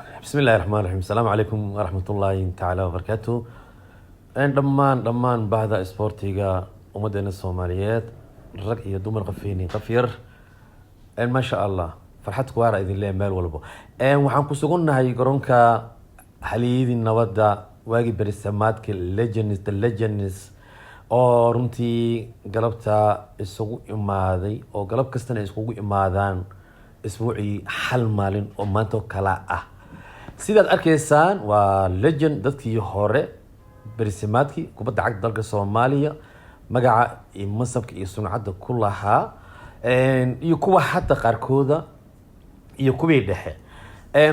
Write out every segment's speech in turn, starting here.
بسم الله الرحمن الرحيم. السلام عليكم ورحمة الله تعالى وبركاته. إن دمان بعد إسبورتيجا ومدن الصوماليات رق يدوم القفيني قفير إن ما شاء الله فرحتك وارا إذن الله مال والبو إن وحنكو سقولنا هاي قرونكا حليدي النوادة واجب برسمات كالليجنز oo runtii galabta isugu imaaday oo galab kastana isugu imaadaan isbuucii hal maalin oo maanta kala ah sidaad arkaysaan waa legend dadkii hore barisimaadkii kubadda cagta dalka Soomaaliya magaca iyo masabka iyo sumcadda ku lahaa iyo kuwa hadda qaarkooda iyo kuwii dhexe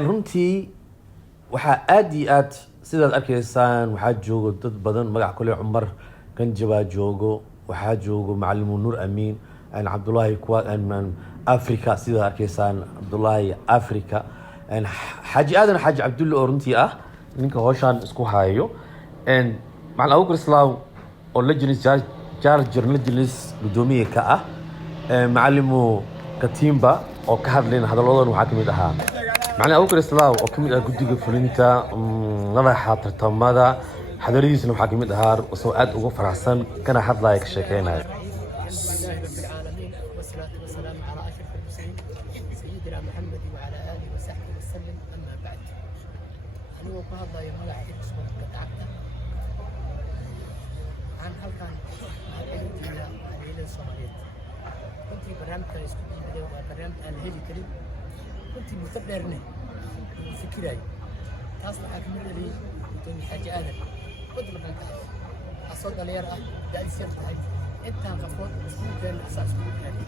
runtii waxa aad iyo aad sidaad arkaysaan waxa joogo dad badan magac kale Umar كان جبا جوجو وحاجوجو معلم نور أمين أن عبد الله كوا أن أفريقيا سيدا كيسان عبد الله أفريقيا أن حاج آدم حاج عبد الله أورنتي منك هوشان اسكو هايو أن مع الأوكر سلاو أولجنس جار جرنالجنس بدومية كأ معلمو كتيمبا أو كهرلين هذا الوضع محاكم لها مع الأوكر سلاو أو كم جدي فلنتا نضع حاطر تماذا حضريس إنه حاكم الدهار وسوءات وغفر حسن كان حد لايك شكينا. بسم الله رب العالمين والصلاة والسلام على أشرف المرسلين سيدنا محمد وعلى آله وصحبه وسلم. أما بعد أنا وبهذا يوم لا أحد اسمه كتعبنا عن حلقة عن العيلة الصومالية. كنت برنامج برنامج الهيلي كريم كنت متبرني فكري تصلح أكمل لي بدون حاجة أنا كنت بقول أصدق لي رأى داري سير تاعي أنت غفور مسؤول كان أساس كل هذه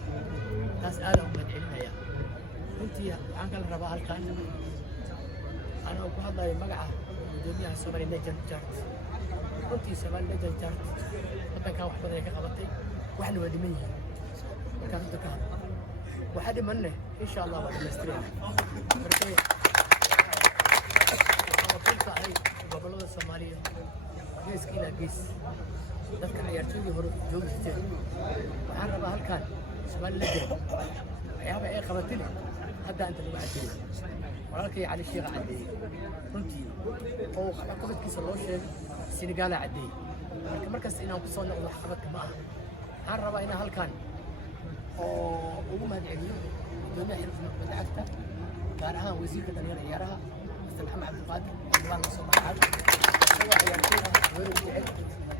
ناس أنا ومدعينا يا كنت عنك الرباع الكان أنا وكل هذا مقعة الدنيا سمري نجم جارت كنت سمري نجم جارت حتى كان واحد بدأ يقبضي واحد ودي مني وكان دكان واحد منه إن شاء الله بعد الاستراحة gobolada Soomaaliya gees ila gees dadka ciyaartooyda hore joogtay waxaan rabaa halkaan Soomaaliya ayaaba ay qabatin hadda inta lagu cadeeyay walaalkay Ali Sheekh cadeeyay runtii oo qabadkiisa loo sheegay Senegal cadeeyay markaas inaan ku soo noqdo waxqabadka ma aha waxaan rabaa inaan halkaan oo ugu mahadceliyo dowladda xirfadda lacagta gaar ahaan wasiirka dhalinyarada ciyaaraha محمد عبد القادر الله سبحانه وتعالى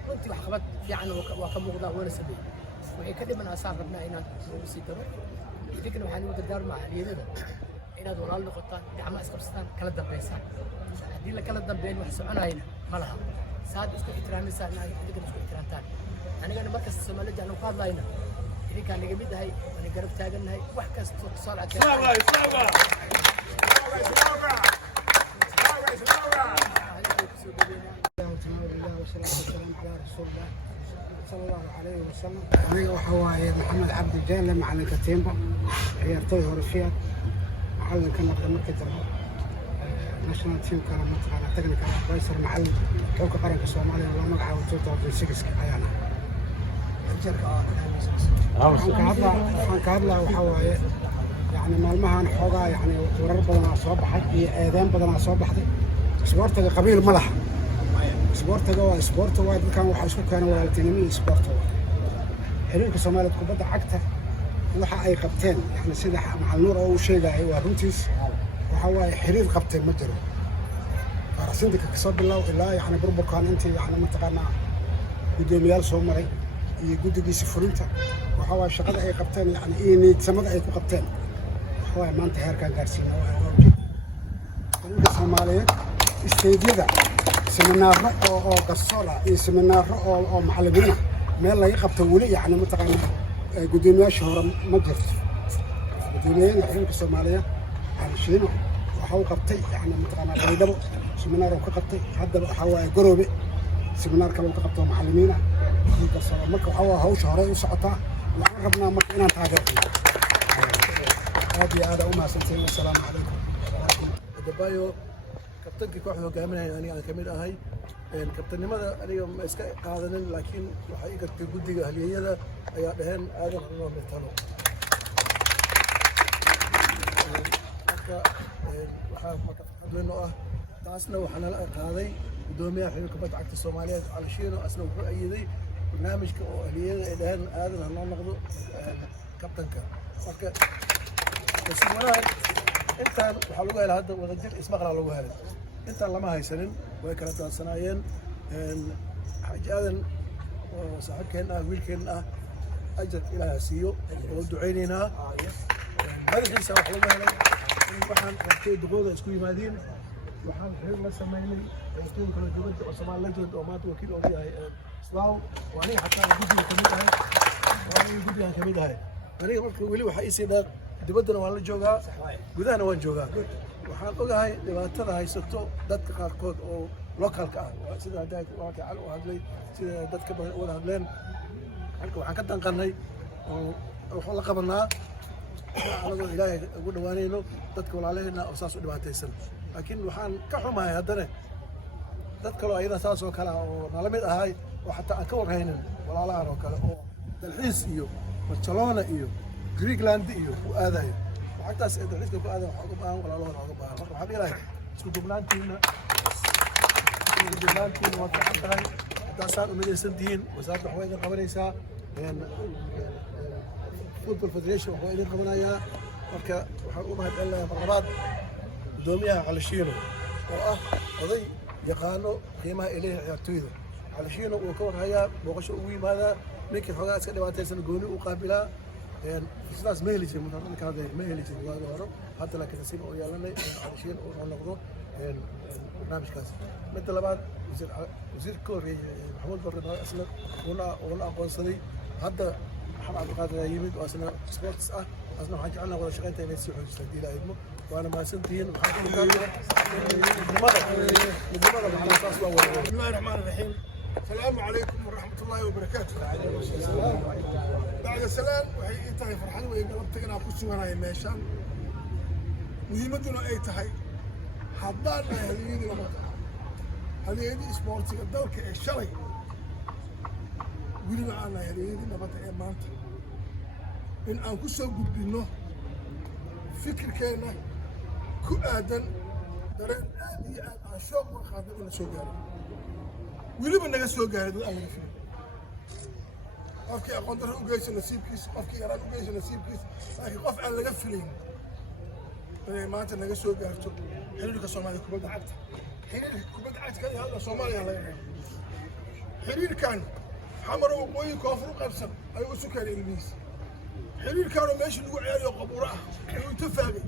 كنت وحقبت في عنه وكم مغضى ولا سبيل وكذا من أسار ربنا إنا نسيطره لكن وحنا نقدر مع اليمين إنا دولار لقطان دعما إسقبستان كلا دبيسان هذه لك كلا دبين وحسبنا هنا ملها ساد اسكو إتران ساد ناي لكن اسكو إتران تاني أنا قلنا مركز السومالي جانو قاد لاينا اللي كان لقميد هاي أنا قربت تاجنا هاي وحكاس تصال على صلى الله عليه وسلم. أنا وحواي محمد عبد الجليل معلم كتيمبا عيارتوي هورفيات معلم كان مكة ناشونال تيم كان متقنع تكنيكال ادفايسر معلم حوك قرنك الصومالي والله مقعد 2006 أيانا waxaan ka hadlaa waxa waaye yani maalmahan xoogaa yani warar badan soo baxay iyo eedeyn badan soo baxday isboortiga qabiil ma laha isboortiga waa isboorto waa dadkan waxa isku keenay walaaltinimo iyo isboorto xiriirka Soomaaliyeed kubadda cagta waxa ay qabteen yani sida Maxal Nuur oo sheegay waa runtiis waxa waaye xiriir qabtay ma jiro farasinta ka soo bilow ilaa yani burburkan intii yani mataqaanaa gudoomiyaal soo maray iyo guddigiisa fulinta waxa waa shaqada ay qabteen yani inay samada ay ku qabteen waxa waa maanta heerkan gaarsiinay oo Soomaaliyeed isteediyada seminaarro oo garsoora iyo seminaarro oo macallimiina meel laga qabto wali yani mataqaanaa gudoomiyaasha hore ma jirto gudoomiyaha xiriirka Soomaaliya Shiino waxa uu qabtay yani mataqaanaa baydhabo seminaar oo ka qabtay hadda waxa waa garoobe seminaar kale oo ka qabto macallimiina marka waxa waa hawsha hore u socotaa waxaan rabnaa marka inaan taageerno aad iyo aad u mahadsantahay assalaamu calaykum dabayo kabtankii kooxda hogaaminaya aniga aan kamid ahay kabtanimada aniga ma iska qaadanin laakiin waxay igartay guddiga halyeeyada ayaa dhaheen aadan noo mirtano marka waxaa marka farxad oo ah taasna waxaa nala qaaday gudoomiyaha xiriirka kubadda cagta Soomaaliyeed Cali Shiino asna wuxuu ayiday barnaamijka oo ahliyada ay dhahan aadan ha noo noqdo kabtanka marka ismaraad intaan waxaa lagu helay hadda wadajir ismaqlaa lagu helay intaan lama haysanin way kala daadsanaayeen xaaji aadan oo saaxiibkeen ah wiilkeen ah أجر إلى سيو ودعينينا هذا الشيء سوى حلوة هلا وحن حكي دقوقة اسكوي مادين وحن حلو لسه ما يملي اسكوي كل جبل وسمع لجود ومات وكيل أودي سلاو وأنا حتى جودي كمية هاي وأنا جودي كمية هاي أنا قلت ولي وحيسي ده دبدنا ولا جوجا جودنا وين جوجا وحن أقول هاي دبتنا هاي ستو دت كاركود أو لوكال كار سيدا داك واقع على وهذلي سيدا دت كبر ولا هذلين waxaan ka danqanay oo waxa la qabanaa anagoo ilaahay ugu dhawaanayno dadka walaalaheena oo saas u dhibaataysan laakiin waxaan ka xumahay haddana dad kale oo ayada saas oo kale oo nala mid ahay oo xataa aan ka warhaynin walaalahan oo kale oo dalxiis iyo Barcelona iyo Greenland iyo u aadayo lacagtaas ee dalxiiska ku aadayo waxa ugu baahan walaalahooda ugu baahan marka waxaan ilaahay isku dubnaantiina waa fiican tahay taasaan umidaysan tihiin wasaaradda waxaa idin qabanaysaa football federation waxaa idin qabanayaa marka waxaan u mahadcelinayaa mar labaad gudoomiyaha Cali Shiino oo ah oday yaqaano qiimaha ay leeyihiin ciyaartooyda Cali Shiino uu ka warhayaa booqasho ugu yimaadaa ninkii xoogaa iska dhibaataysan gooni u qaabilaa sidaas ma heli jirin mudanaanka hadda ma heli jirin waagi hore hadda laakiin nasiib oo yeelanay Cali Shiino uu noqdo barnaamijkaas midda labaad wasiirka ka horreeyay محمود برد أصلا ولا أقول صدي هذا محمد عبد القادر يمد وأصلا سبورتس أصلا حاجة عنا ولا شغلة تانية تسيح وتستدي لا يدمو وأنا ما سنتين وحاجة لماذا محمد أصلا بسم الله الرحمن الرحيم السلام عليكم ورحمة الله وبركاته بعد السلام وحي إنتهي فرحان وإن ربتنا كسي وراي ميشان مهمتنا أي تحي حضارنا هذه لمطر هذه سبورتيga dalka ee shalay wili aan hay'adii nabadda ee maanta in aan ku soo gudbino fikirkeena ku aadan dareen aad iyo aad aan shoog ma qaadin in la soo gaaro wiliba naga soo gaaray dad aan la fiirin qofkii aqoon darro u geysan nasiibkiisa qofkii yaraan u geysan nasiibkiisa laakiin qof aan laga filayn inay maanta naga soo gaarto xiriirka Soomaaliya kubadda cagta xiriirka kubadda cagta kan hadda Soomaaliya laga helo xiriirkan xamar oo qoyi koonfur qabsan ay u sukeen ilmiis xiriirkan meesha lagu ciyaariyo qabuura ah ayuu tafaagay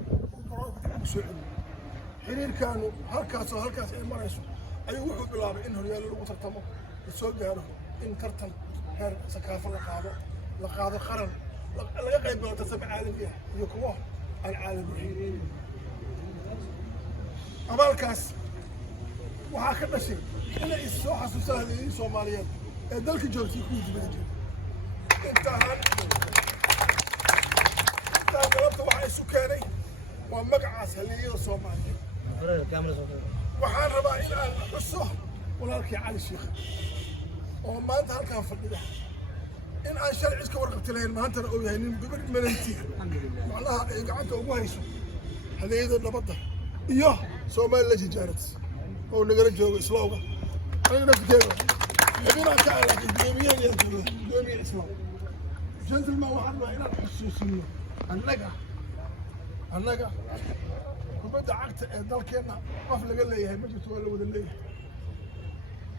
xiriirkan halkaas ay marayso ayuu wuxuu bilaabay in horyaalo lagu tartamo soo gaaro in tartan heer sakaafo la qaado qaran laga qayb galo tartan caalami ah iyo kuwa aan caalami ahayn abaalkaas waxaa ka dhashay inay soo xasuustaan hadaydii Soomaaliyeed ee dalka joogtay ku dibadda joogtay intaan galabta waxaa isu keenay waa magacaas haleeyada Soomaaliyeed waxaan rabaa in aan xuso walaalkii Cali Shiikh oo maanta halkaan fadhiya in aan sharci iska warqabti lahayn maantana uu yahay nin gobol malanti macnaha ay gacanta ugu hayso haleeyada nabadda iyo Soomaaliya Tijaarad oo nagala joogo islawga anigana fikeeyo idina ka ala gudoomiyaha iyo gudoomiyaha islaw gentleman waxaan rabaa inaan xusuusino annaga kubadda cagta ee dalkeena qof laga leeyahay ma jirto waa la wada leeyahay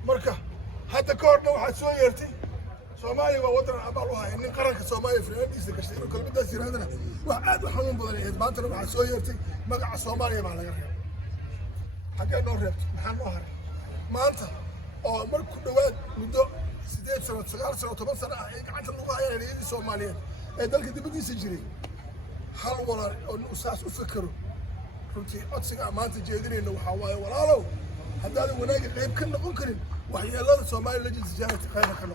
marka hadda ka horna waxaad soo yeertay Soomaaliya waa wadan abaal u haya nin qaranka Soomaaliya firaadiisa gashay inuu kalmadaas yirahdana wax aad u xanuun badan ee maantana waxaad soo yeertay magaca Soomaaliya baa laga reebay حاجة نورت محمد هاري ما أنت أو مركو دواد مدة 8 سنة 9 سنة 8 سنة قعدت اللغة هي اللي الصوماليين ذلك دي بدي سجري حال ولا أساس أفكره كنت أتصق ما أنت جايدني إنه حواي ولا لو هذا وناقي قريب كنا ممكن وحيا الله الصومالي اللي جالس جالس قايمة كنا